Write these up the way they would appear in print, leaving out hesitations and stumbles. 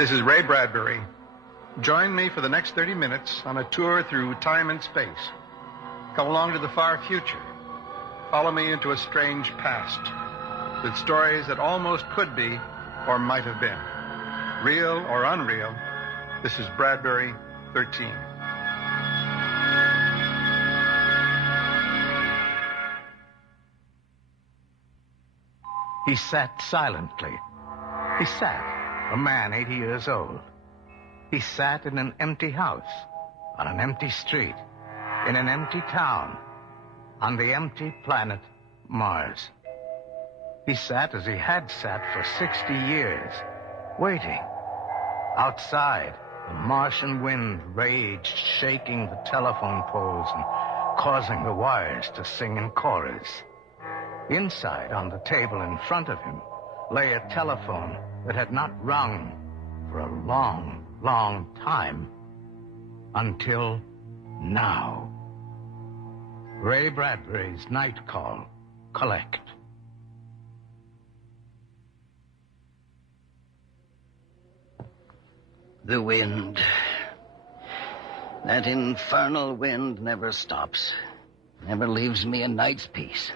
This is Ray Bradbury. Join me for the next 30 minutes on a tour through time and space. Come along to the far future. Follow me into a strange past with stories that almost could be or might have been. Real or unreal, this is Bradbury 13. He sat silently. He sat, a man 80 years old. He sat in an empty house, on an empty street, in an empty town, on the empty planet Mars. He sat as he had sat for 60 years, waiting. Outside, the Martian wind raged, shaking the telephone poles and causing the wires to sing in chorus. Inside, on the table in front of him, lay a telephone that had not rung for a long, long time. Until now. Ray Bradbury's night call, Collect. The wind. That infernal wind never stops. Never leaves me a night's peace.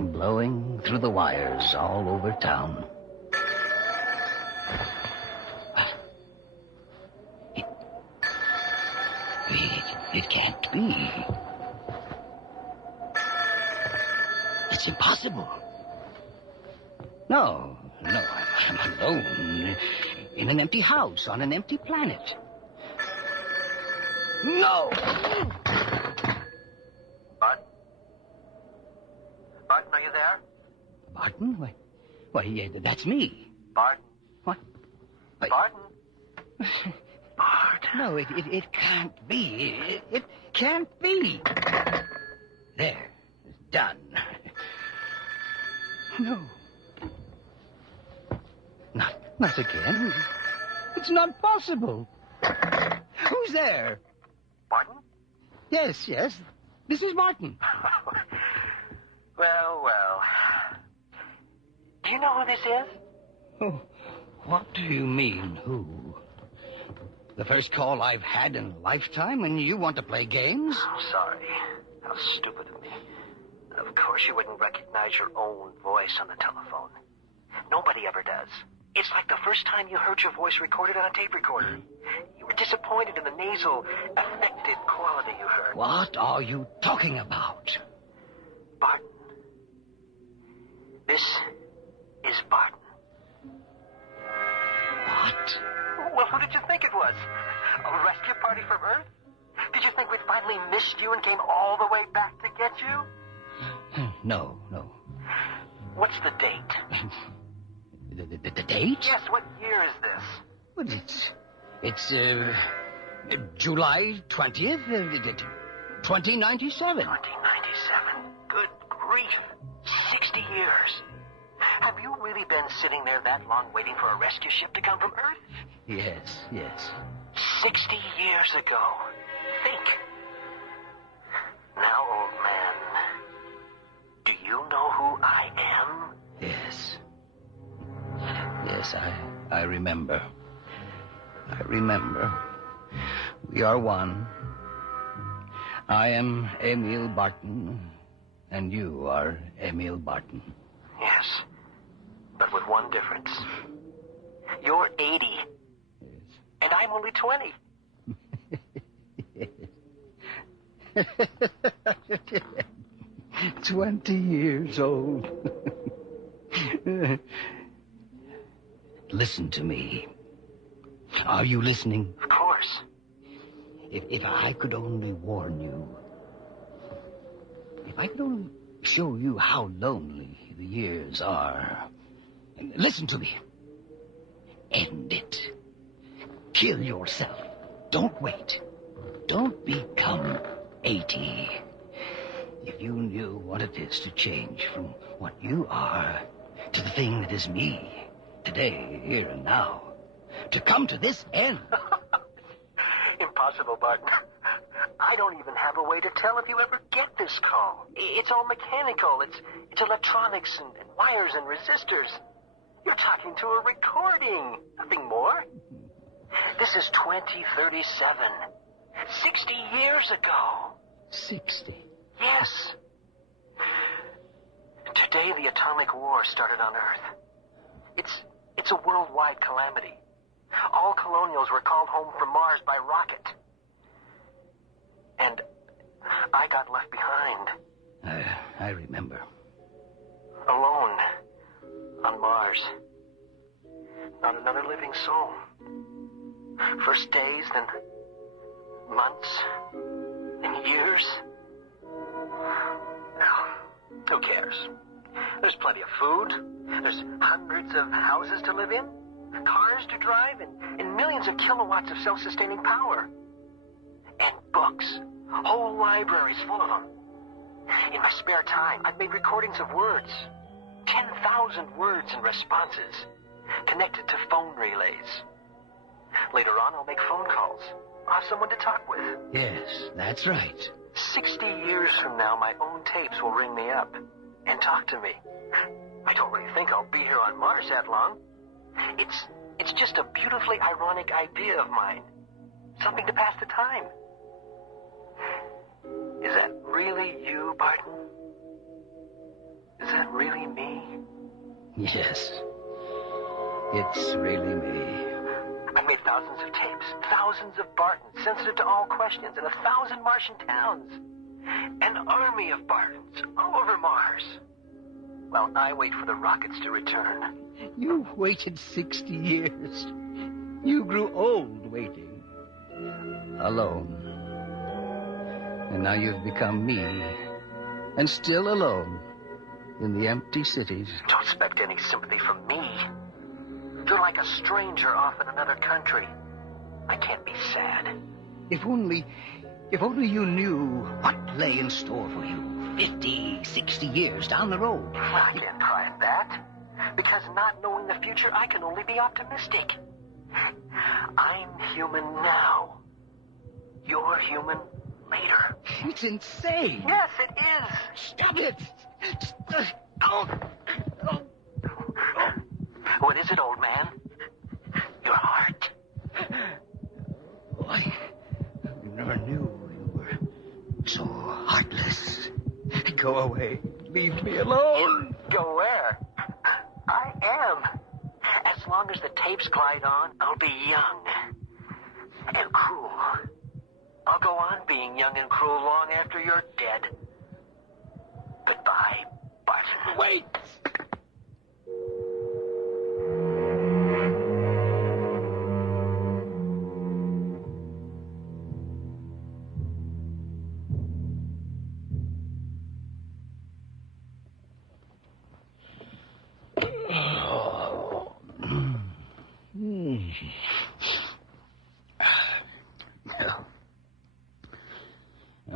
Blowing through the wires all over town. It can't be. It's impossible. No, I'm alone. In an empty house, on an empty planet. No! Barton? Barton, are you there? Barton? Why, yeah, that's me. Barton? What? Barton? Barton? No, it can't be. It can't be. There. It's done. No. Not again. It's not possible. Who's there? Barton? Yes. This is Barton. Well. Do you know who this is? Oh, what do you mean, who? The first call I've had in a lifetime, and you want to play games? I'm sorry. How stupid of me. Of course you wouldn't recognize your own voice on the telephone. Nobody ever does. It's like the first time you heard your voice recorded on a tape recorder. You were disappointed in the nasal, affected quality you heard. What are you talking about? Barton. This is Barton. What? Well, who did you think it was? A rescue party from Earth? Did you think we'd finally missed you and came all the way back to get you? No. What's the date? The date? Yes, what year is this? Well, it's July 20th, 2097. 2097? Good grief. 60 years. Have you really been sitting there that long waiting for a rescue ship to come from Earth? Yes. 60 years ago. Think. Now, old man, do you know who I am? Yes, I remember. We are one. I am Emil Barton, and you are Emil Barton. Yes, but with one difference. You're 80, Yes. and I'm only 20. 20 years old. Listen to me. Are you listening? Of course. If I could only warn you, if I could only show you how lonely the years are. Listen to me. End it. Kill yourself. Don't wait. Don't become 80. If you knew what it is to change from what you are to the thing that is me, today, here and now, to come to this end. Impossible, Barton. I don't even have a way to tell if you ever get this call. It's all mechanical. It's electronics and wires and resistors. You're talking to a recording. Nothing more. This is 2037. 60 years ago. 60? Yes. Today, the atomic war started on Earth. It's a worldwide calamity. All colonials were called home from Mars by rocket. And I got left behind. I remember. Alone. On Mars. Not another living soul. First days, then months, then years. Well, who cares? There's plenty of food. There's hundreds of houses to live in, cars to drive, and millions of kilowatts of self-sustaining power. And books. Whole libraries full of them. In my spare time, I've made recordings of words. 10,000 words and responses connected to phone relays. Later on, I'll make phone calls. I'll have someone to talk with. Yes, that's right. 60 years from now, my own tapes will ring me up and talk to me. I don't really think I'll be here on Mars that long. It's just a beautifully ironic idea of mine. Something to pass the time. Is that really you, Barton? Is that really me? Yes. It's really me. I made thousands of tapes, thousands of Bartons, sensitive to all questions, in 1,000 Martian towns. An army of Bartons all over Mars. While I wait for the rockets to return. You waited 60 years. You grew old waiting. Alone. And now you've become me. And still alone. In the empty cities. Don't expect any sympathy from me. You're like a stranger off in another country. I can't be sad. If only you knew what lay in store for you 50, 60 years down the road. I can't cry at that. Because not knowing the future, I can only be optimistic. I'm human now. You're human later. It's insane. Yes, it is. Stop it. Oh. What is it, old man? Your heart. Oh, I never knew you were so heartless. Go away. Leave me alone. Go where? I am. As long as the tapes glide on, I'll be young and cruel. I'll go on being young and cruel long after you're dead. Goodbye, Barton. Wait.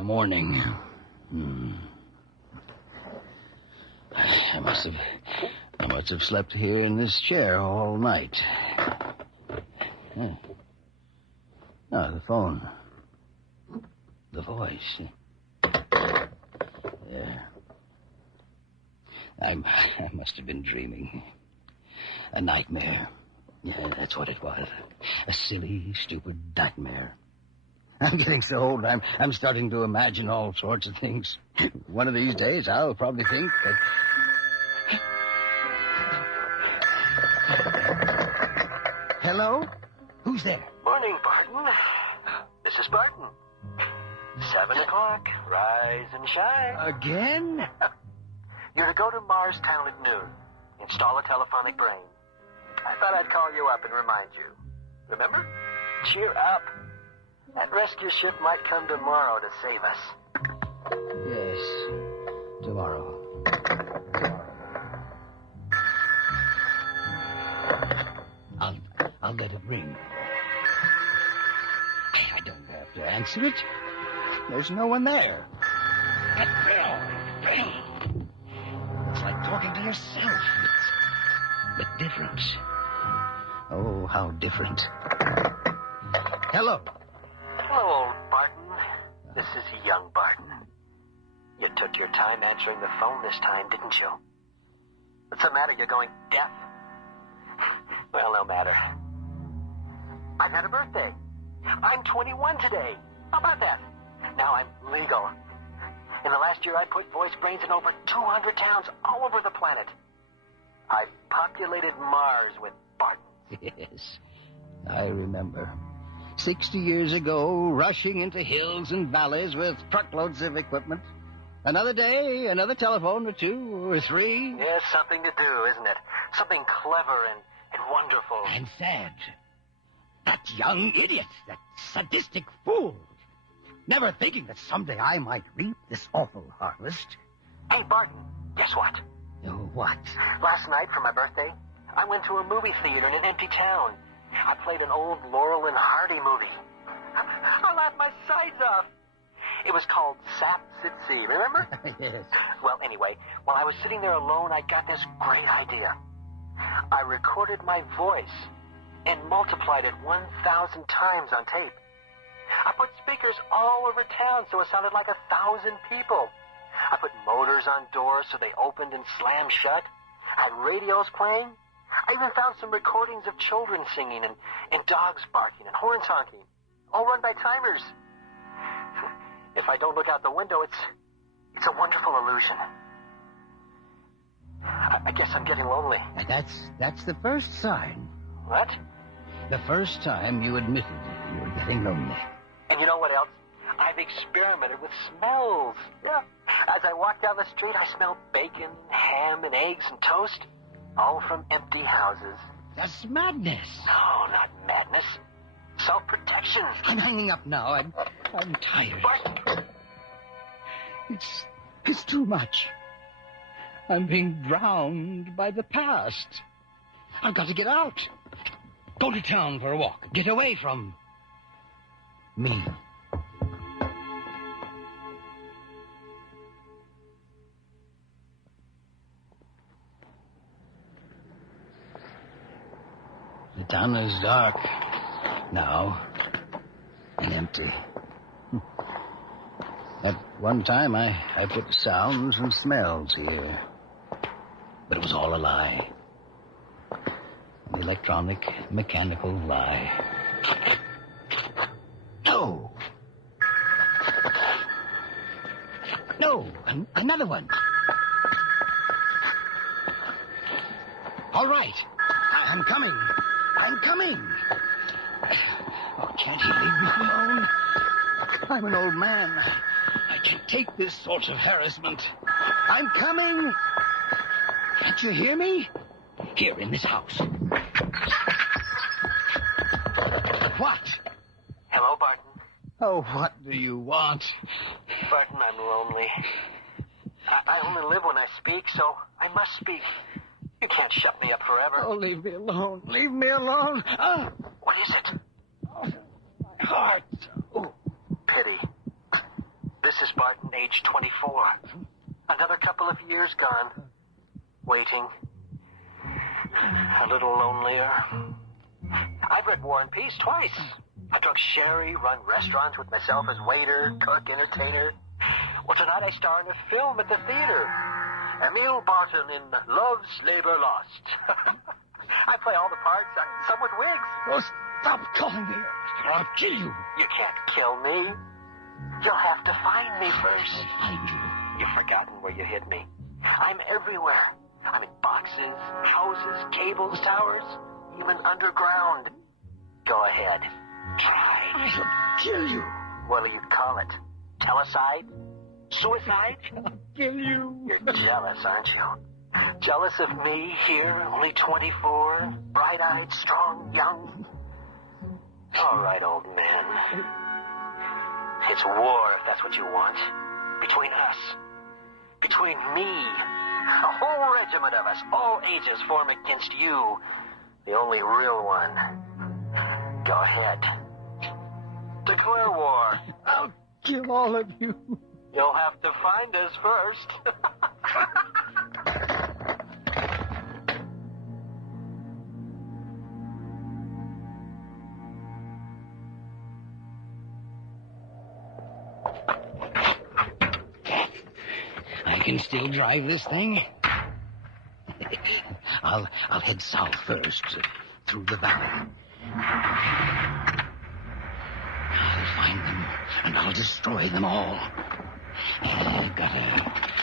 Morning. I must have slept here in this chair all night. Yeah. Oh, the phone. The voice. Yeah. I must have been dreaming. A nightmare. Yeah, that's what it was. A silly, stupid nightmare. I'm getting so old, I'm starting to imagine all sorts of things. One of these days, I'll probably think that... Hello? Who's there? Morning, Barton. This is Barton. 7 o'clock. Rise and shine. Again? You're to go to Mars Town at noon. Install a telephonic brain. I thought I'd call you up and remind you. Remember? Cheer up. That rescue ship might come tomorrow to save us. Yes, tomorrow. I'll let it ring. I don't have to answer it. There's no one there. It's like talking to yourself. But different. Oh, how different. Hello. Hello, old Barton. This is young Barton. You took your time answering the phone this time, didn't you? What's the matter? You're going deaf? Well, no matter. I've had a birthday. I'm 21 today. How about that? Now I'm legal. In the last year, I put voice brains in over 200 towns all over the planet. I've populated Mars with Bartons. Yes, I remember. 60 years ago, rushing into hills and valleys with truckloads of equipment. Another day, another telephone or two or three. Yes, something to do, isn't it? Something clever and wonderful. And sad. That young idiot, that sadistic fool. Never thinking that someday I might reap this awful harvest. Hey, Barton, guess what? Oh, what? Last night for my birthday, I went to a movie theater in an empty town. I played an old Laurel and Hardy movie. I laughed my sides off. It was called Saps at Sea, remember? Yes. Well, anyway, while I was sitting there alone, I got this great idea. I recorded my voice and multiplied it 1,000 times on tape. I put speakers all over town so it sounded like 1,000 people. I put motors on doors so they opened and slammed shut. I had radios playing. I even found some recordings of children singing and dogs barking and horns honking, all run by timers. If I don't look out the window, it's a wonderful illusion. I guess I'm getting lonely. That's the first sign. What? The first time you admitted you were getting lonely. And you know what else? I've experimented with smells. Yeah. As I walk down the street, I smell bacon, ham, and eggs and toast, all from empty houses. That's madness. No, not madness. Self-protection. I'm hanging up now. I'm tired. What? It's too much. I'm being drowned by the past. I've got to get out. Go to town for a walk. Get away from me. The town is dark now and empty. At one time, I put sounds and smells here. But it was all a lie. An electronic, mechanical lie. No! No! Another one! All right. I'm coming. I'm coming. Oh, can't he leave me alone? I'm an old man. I can't take this sort of harassment. I'm coming. Can't you hear me? Here in this house. What? Hello, Barton. Oh, what do you want? Barton, I'm lonely. I only live when I speak, so I must speak. You can't shut me up forever. Oh, leave me alone. Leave me alone. Oh. What is it? Oh, my heart. Oh, pity. This is Barton, age 24. Another couple of years gone. Waiting. A little lonelier. I've read War and Peace twice. I drunk sherry, run restaurants with myself as waiter, cook, entertainer. Well, tonight I star in a film at the theater. Emil Barton in Love's Labor Lost. I play all the parts, some with wigs. Oh, stop calling me, or I'll kill you. You can't kill me. You'll have to find me first. Find you? You've forgotten where you hid me. I'm everywhere. I'm in boxes, houses, cables, towers, even underground. Go ahead. Try. I'll kill you. What'll you call it? Telecide? Suicide? I'll kill you. You're jealous, aren't you? Jealous of me here, only 24, bright-eyed, strong, young? All right, old man. It's war, if that's what you want. Between us. Between me. A whole regiment of us, all ages, form against you. The only real one. Go ahead. Declare war. I'll kill all of you. You'll have to find us first. I can still drive this thing. I'll head south first, through the valley. I'll find them, and I'll destroy them all. I've got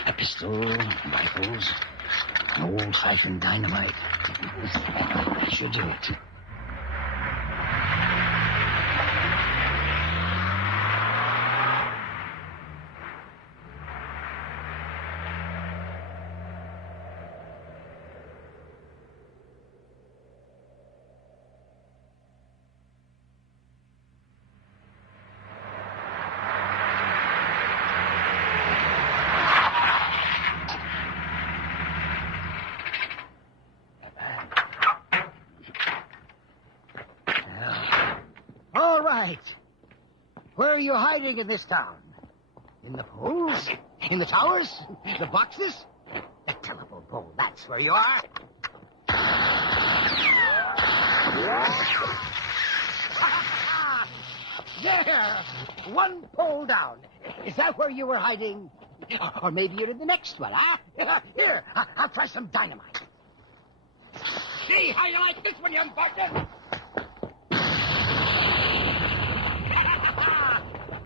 a pistol, rifles, an old-fashioned dynamite. That should do it. Where are you hiding in this town? In the poles? In the towers? The boxes? The telephone pole, that's where you are. There! One pole down. Is that where you were hiding? Or maybe you're in the next one, huh? Here, I'll try some dynamite. See how you like this one, young partner?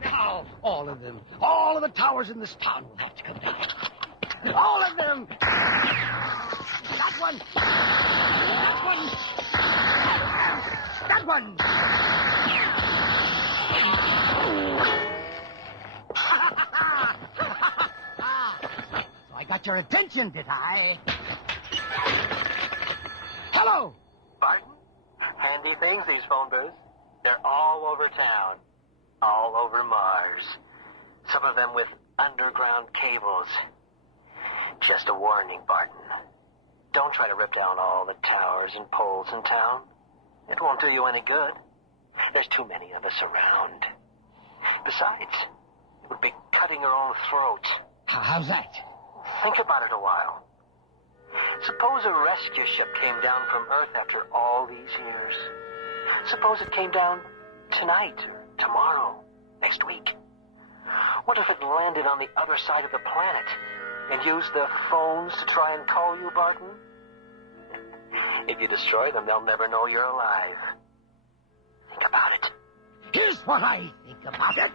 Now, all of them, all of the towers in this town will have to come down. All of them! That one! That one! That one! So I got your attention, did I? Hello! Barton? Handy things, these phone booths. They're all over town. All over Mars. Some of them with underground cables. Just a warning, Barton. Don't try to rip down all the towers and poles in town. It won't do you any good. There's too many of us around. Besides, it would be cutting your own throat. How's that? Think about it a while. Suppose a rescue ship came down from Earth after all these years. Suppose it came down tonight or tomorrow, next week. What if it landed on the other side of the planet and used their phones to try and call you, Barton? If you destroy them, they'll never know you're alive. Think about it. Here's what I think about it.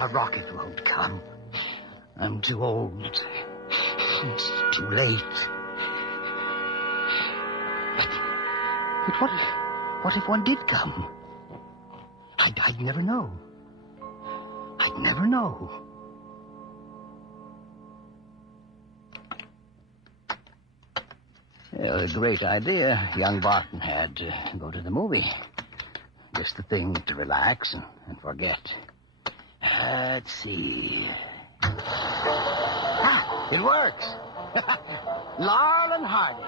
A rocket won't come. I'm too old. It's too late. But what if one did come? I'd never know. I'd never know. Well, a great idea young Barton had to go to the movie. Just the thing to relax and forget. Let's see. It works. Laurel and Hardy.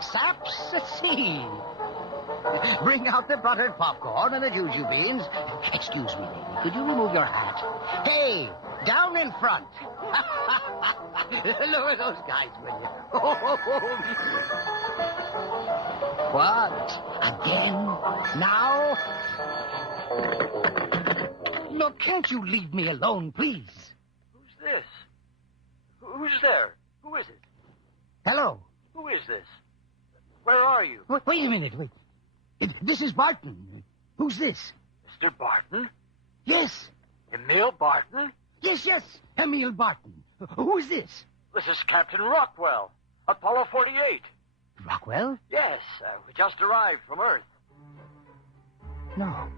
Saps at sea. Bring out the buttered popcorn and the juju beans. Excuse me, lady. Could you remove your hat? Hey, down in front. Look at those guys, will you? What? Again? Now? Look, can't you leave me alone, please? Who's this? Who's there? Who is it? Hello? Who is this? Where are you? Wait a minute, wait. This is Barton. Who's this? Mr. Barton? Yes. Emil Barton? Yes, Emil Barton. Who is this? This is Captain Rockwell, Apollo 48. Rockwell? Yes, we just arrived from Earth. No.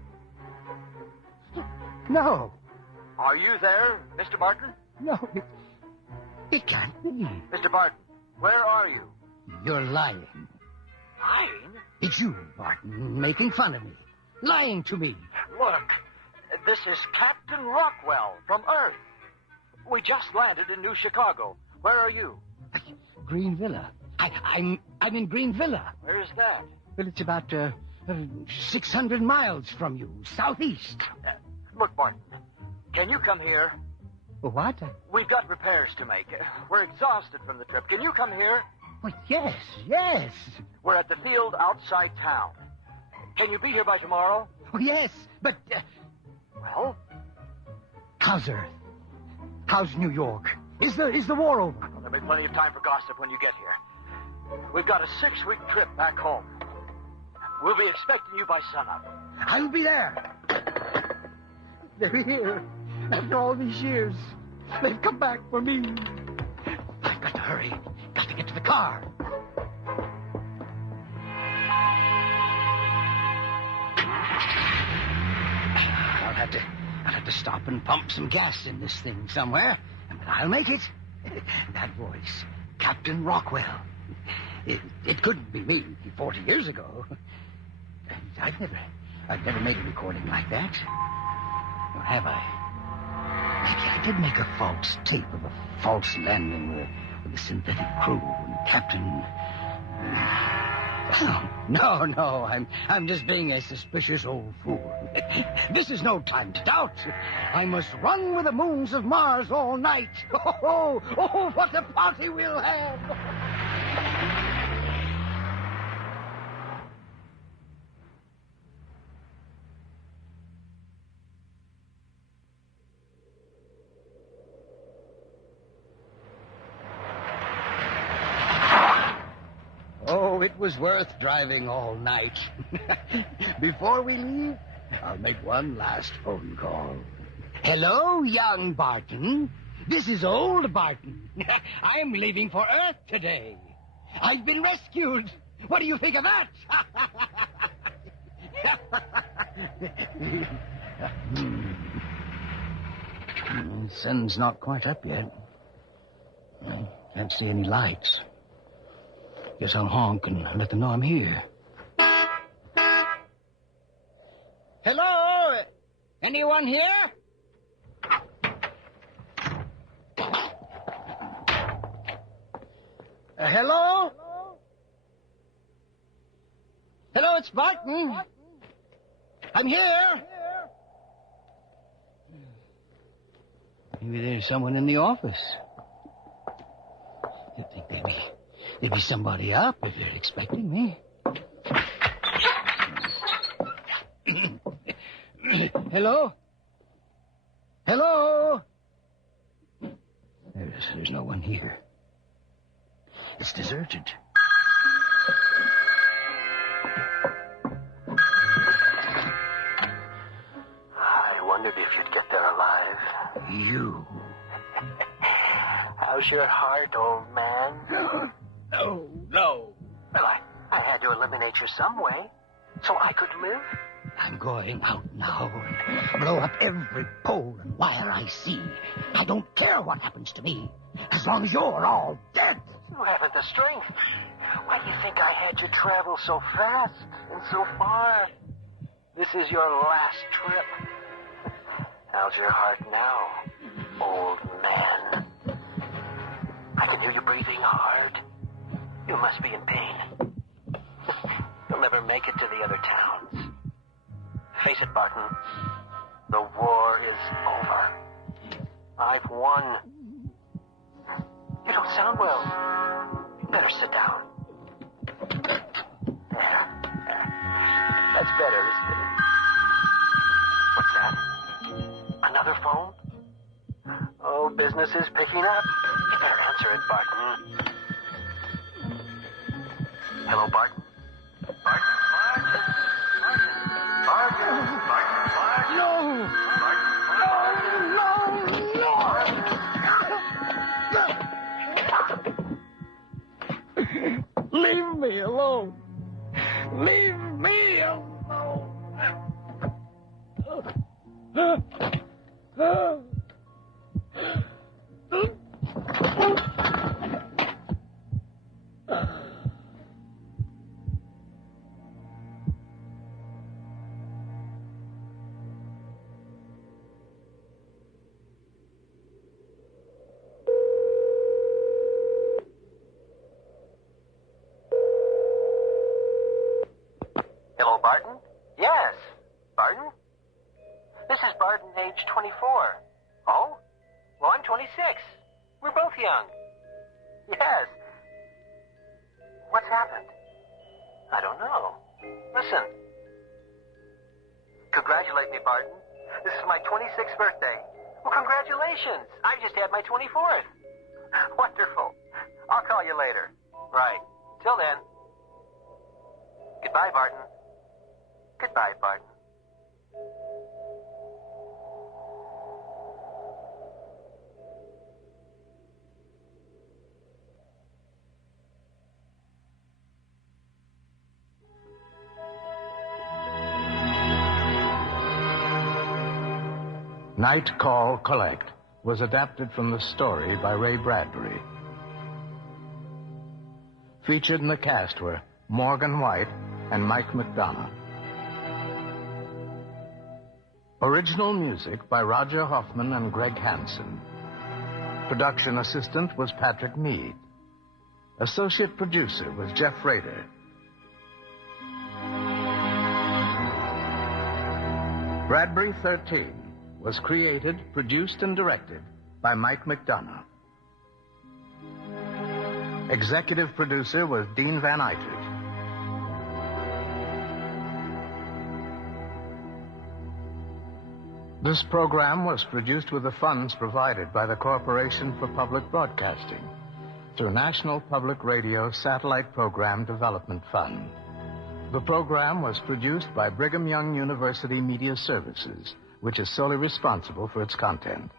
No. Are you there, Mr. Barton? No, it can't be. Mr. Barton, where are you? You're lying. Lying? It's you, Barton, making fun of me. Lying to me. Look, this is Captain Rockwell from Earth. We just landed in New Chicago. Where are you? Green Villa. I'm in Green Villa. Where is that? Well, it's about 600 miles from you, southeast. Look, Barton, can you come here? What? We've got repairs to make. We're exhausted from the trip. Can you come here? Well, yes. We're at the field outside town. Can you be here by tomorrow? Oh, yes, but... Well? How's Earth? How's New York? Is the war over? Well, the There'll be plenty of time for gossip when you get here. We've got a 6-week trip back home. We'll be expecting you by sunup. I'll be there. They're here. After all these years, they've come back for me. I've got to hurry. Got to get to the car. I'll have to stop and pump some gas in this thing somewhere. But I'll make it. That voice, Captain Rockwell. It couldn't be me 40 years ago. I've never made a recording like that. Or have I? Maybe I did make a false tape of a false landing with a synthetic crew and Captain... Oh, no, I'm just being a suspicious old fool. This is no time to doubt. I must run with the moons of Mars all night. Oh, what a party we'll have! Oh, it was worth driving all night. Before we leave, I'll make one last phone call. Hello, young Barton. This is old Barton. I'm leaving for Earth today. I've been rescued. What do you think of that? The sun's not quite up yet. I can't see any lights. Guess I'll honk and let them know I'm here. Hello? Anyone here? Hello? Hello, it's Barton. I'm here. Maybe there's someone in the office. Maybe somebody up if they're expecting me. Hello? Hello? There's no one here. It's deserted. I wondered if you'd get there alive. You? How's your heart, old man? No. Well, I had to eliminate you some way, so I could live. I'm going out now and blow up every pole and wire I see. I don't care what happens to me, as long as you're all dead. You haven't the strength. Why do you think I had you travel so fast and so far? This is your last trip. How's your heart now, old man? I can hear you breathing hard. You must be in pain. You'll never make it to the other towns. Face it, Barton. The war is over. I've won. You don't sound well. You better sit down. There. That's better, isn't it? What's that? Another phone? Oh, business is picking up. You better answer it, Barton. Hello, Barton? Barton? No! Leave me alone. Leave me alone. Hello, Barton? Yes. Barton? This is Barton, age 24. Oh? Well, I'm 26. We're both young. Yes. What's happened? I don't know. Listen. Congratulate me, Barton. This is my 26th birthday. Well, congratulations. I just had my 24th. Wonderful. I'll call you later. Right. Till then. Goodbye, Barton. Goodbye, Barton. Night Call Collect was adapted from the story by Ray Bradbury. Featured in the cast were Morgan White and Mike McDonough. Original music by Roger Hoffman and Greg Hansen. Production assistant was Patrick Mead. Associate producer was Jeff Rader. Bradbury 13 was created, produced, and directed by Mike McDonough. Executive producer was Dean Van Eitert. This program was produced with the funds provided by the Corporation for Public Broadcasting through National Public Radio Satellite Program Development Fund. The program was produced by Brigham Young University Media Services, which is solely responsible for its content.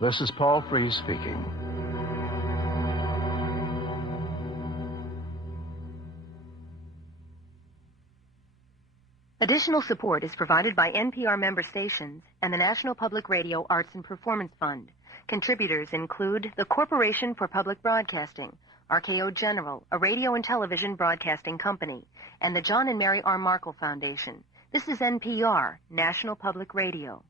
This is Paul Frees speaking. Additional support is provided by NPR member stations and the National Public Radio Arts and Performance Fund. Contributors include the Corporation for Public Broadcasting, RKO General, a radio and television broadcasting company, and the John and Mary R. Markle Foundation. This is NPR, National Public Radio.